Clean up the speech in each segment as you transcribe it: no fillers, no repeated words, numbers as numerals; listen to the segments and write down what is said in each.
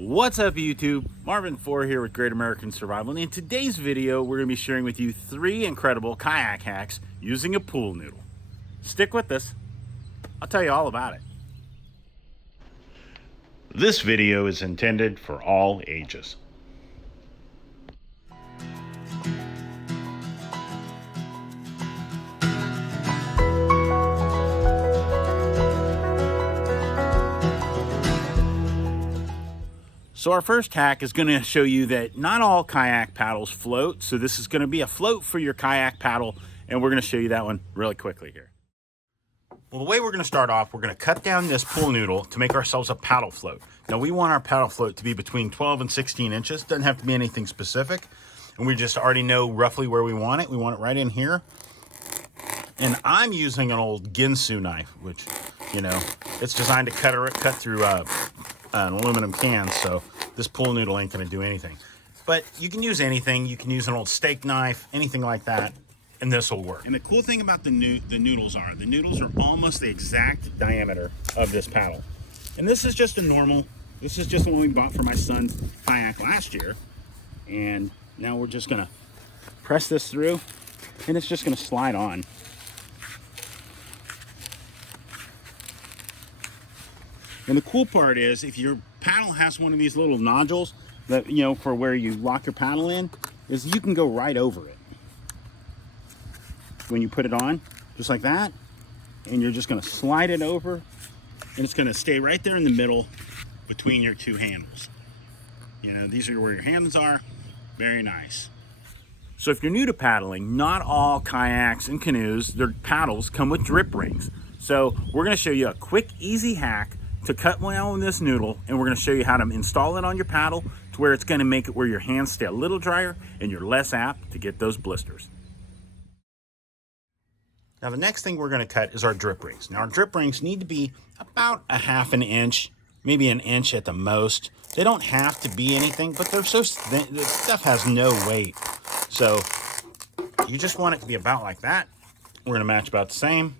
What's up YouTube? Marvin4 here with Great American Survival, and in today's video we're going to be sharing with you 3 incredible kayak hacks using a pool noodle. Stick with us, I'll tell you all about it. This video is intended for all ages. So our first hack is going to show you that not all kayak paddles float. So this is going to be a float for your kayak paddle, and we're going to show you that one really quickly here. Well, the way we're going to start off, we're going to cut down this pool noodle to make ourselves a paddle float. Now we want our paddle float to be between 12 and 16 inches. Doesn't have to be anything specific. And we just already know roughly where we want it. We want it right in here. And I'm using an old Ginsu knife, which, you know, it's designed to cut through an aluminum can, so this pool noodle ain't gonna do anything. But you can use anything. You can use an old steak knife, anything like that, and this will work. And the cool thing about the noodles are almost the exact diameter of this paddle. And this is just this is just the one we bought for my son's kayak last year. And now we're just gonna press this through, and it's just gonna slide on. And the cool part is, if your paddle has one of these little nodules that, you know, for where you lock your paddle in, is you can go right over it when you put it on, just like that. And you're just gonna slide it over, and it's gonna stay right there in the middle between your two handles. You know, these are where your hands are. Very nice. So if you're new to paddling, not all kayaks and canoes, their paddles come with drip rings. So we're gonna show you a quick, easy hack to cut one on this noodle, and we're going to show you how to install it on your paddle to where it's going to make it where your hands stay a little drier and you're less apt to get those blisters. Now the next thing we're going to cut is our drip rings. Now our drip rings need to be about a half an inch, maybe an inch at the most. They don't have to be anything, but they're so thin, this stuff has no weight. So you just want it to be about like that. We're going to match about the same.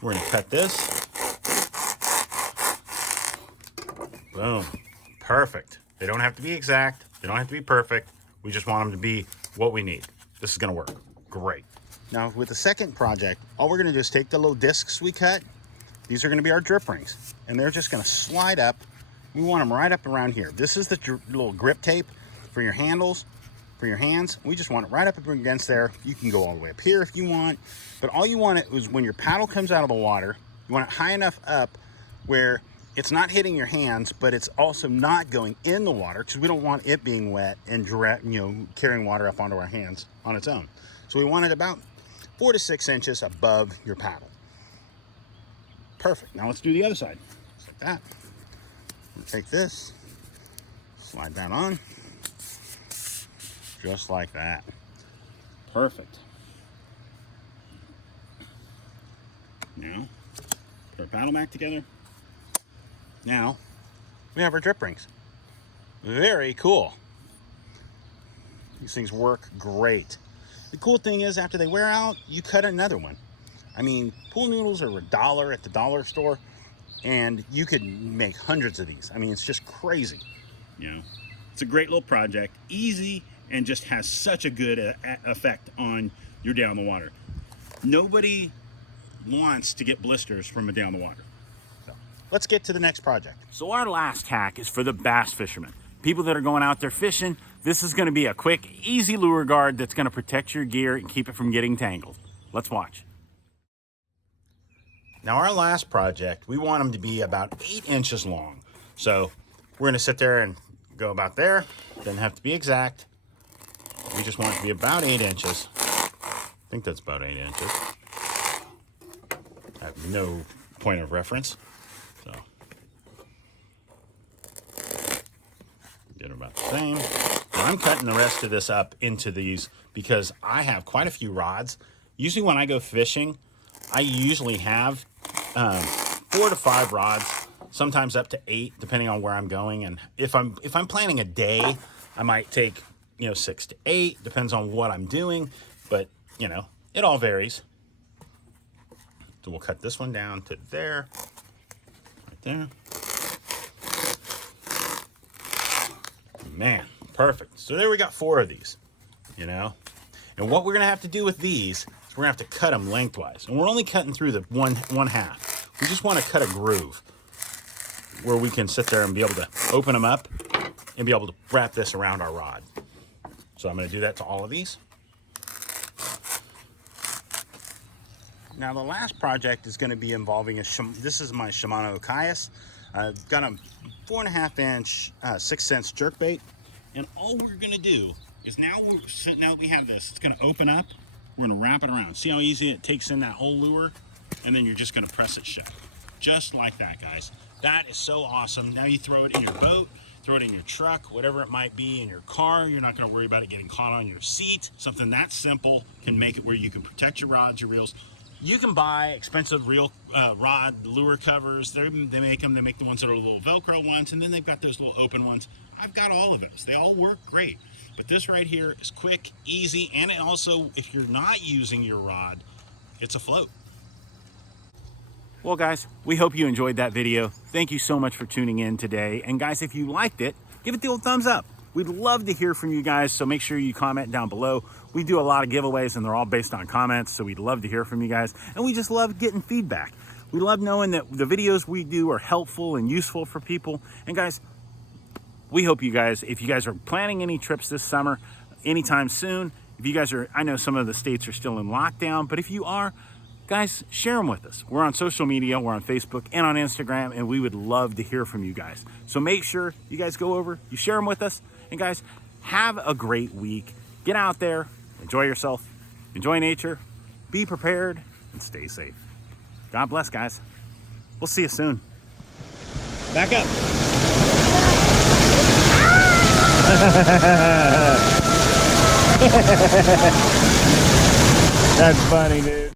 We're going to cut this. Boom. Perfect. They don't have to be exact. They don't have to be perfect. We just want them to be what we need. This is going to work. Great. Now, with the second project, all we're going to do is take the little discs we cut. These are going to be our drip rings, and they're just going to slide up. We want them right up around here. This is the little grip tape for your handles, for your hands. We just want it right up against there. You can go all the way up here if you want, but all you want it is when your paddle comes out of the water, you want it high enough up where it's not hitting your hands, but it's also not going in the water, because we don't want it being wet and carrying water up onto our hands on its own. So we want it about 4 to 6 inches above your paddle. Perfect. Now let's do the other side. Just like that. We'll take this, slide that on, just like that. Perfect. Now, put our paddle back together. Now, we have our drip rings. Very cool. These things work great. The cool thing is, after they wear out, you cut another one. I mean, pool noodles are $1 at the dollar store, and you could make hundreds of these. I mean, it's just crazy. You know, it's a great little project, easy, and just has such a good effect on your day on the water. Nobody wants to get blisters from a day on the water. Let's get to the next project. So our last hack is for the bass fishermen. People that are going out there fishing, this is gonna be a quick, easy lure guard that's gonna protect your gear and keep it from getting tangled. Let's watch. Now our last project, we want them to be about 8 inches long. So we're gonna sit there and go about there. Doesn't have to be exact. We just want it to be about 8 inches. I think that's about 8 inches. I have no point of reference. So, get about the same. Now I'm cutting the rest of this up into these because I have quite a few rods. Usually when I go fishing, I usually have 4 to 5 rods, sometimes up to 8, depending on where I'm going. And if I'm planning a day, I might take 6 to 8, depends on what I'm doing. But it all varies. So we'll cut this one down to there. There. Man, perfect. So there we got 4 of these, you know. And what we're gonna have to do with these is we're gonna have to cut them lengthwise. And we're only cutting through the one half. We just wanna cut a groove where we can sit there and be able to open them up and be able to wrap this around our rod. So I'm gonna do that to all of these. Now the last project is gonna be involving this is my Shimano Kayak. I've got a 4.5 inch 6-cent jerkbait. And all we're gonna do is now that we have this, it's gonna open up, we're gonna wrap it around. See how easy it takes in that whole lure? And then you're just gonna press it shut. Just like that, guys. That is so awesome. Now you throw it in your boat, throw it in your truck, whatever it might be, in your car. You're not gonna worry about it getting caught on your seat. Something that simple can make it where you can protect your rods, your reels. You can buy expensive reel rod lure covers. They make them. They make the ones that are little Velcro ones, and then they've got those little open ones. I've got all of those. They all work great. But this right here is quick, easy, and it also, if you're not using your rod, it's a float. Well, guys, we hope you enjoyed that video. Thank you so much for tuning in today. And guys, if you liked it, give it the old thumbs up. We'd love to hear from you guys, so make sure you comment down below. We do a lot of giveaways, and they're all based on comments, so we'd love to hear from you guys. And we just love getting feedback. We love knowing that the videos we do are helpful and useful for people. And guys, we hope you guys, if you guys are planning any trips this summer, anytime soon, if you guys are, I know some of the states are still in lockdown, but if you are, guys, share them with us. We're on social media, we're on Facebook and on Instagram, and we would love to hear from you guys. So make sure you guys go over, you share them with us. And guys, have a great week. Get out there, enjoy yourself, enjoy nature, be prepared, and stay safe. God bless, guys. We'll see you soon. Back up. That's funny, dude.